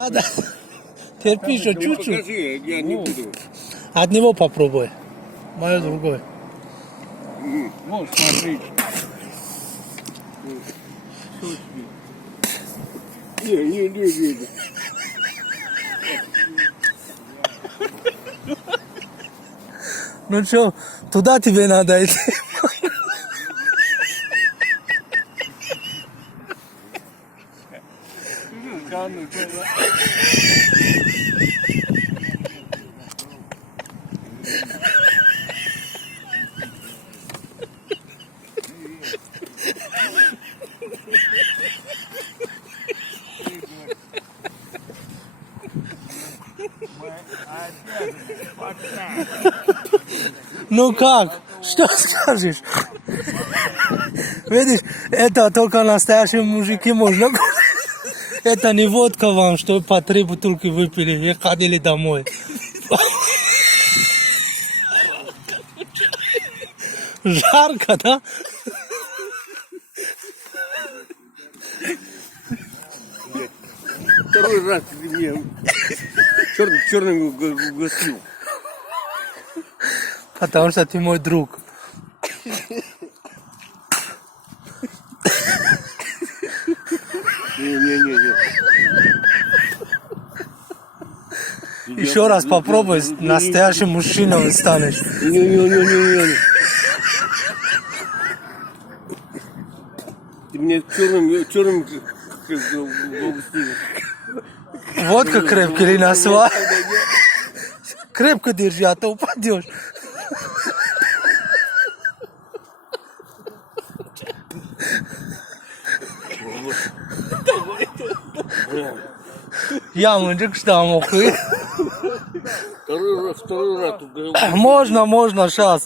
Надо. Терпи еще чуть-чуть. Покажи, я не буду. От него попробуй. Мое другое. Вот, смотри. Не. Ну что, туда тебе надо идти. Ну как? Что скажешь? Видишь, это только настоящие мужики можно. Это не водка вам, что по 3 бутылки выпили и ходили домой. Жарко, да? Второй раз ты меня черным угостил. Потому что ты мой друг. Не. Еще раз попробуй, настоящим мужчиной станешь. Не. Ты меня черным угостил. Водка крепкий или насва? Крепко держи, а то упадешь. Я мужик, что мог. Второй раз угостил. Можно, сейчас.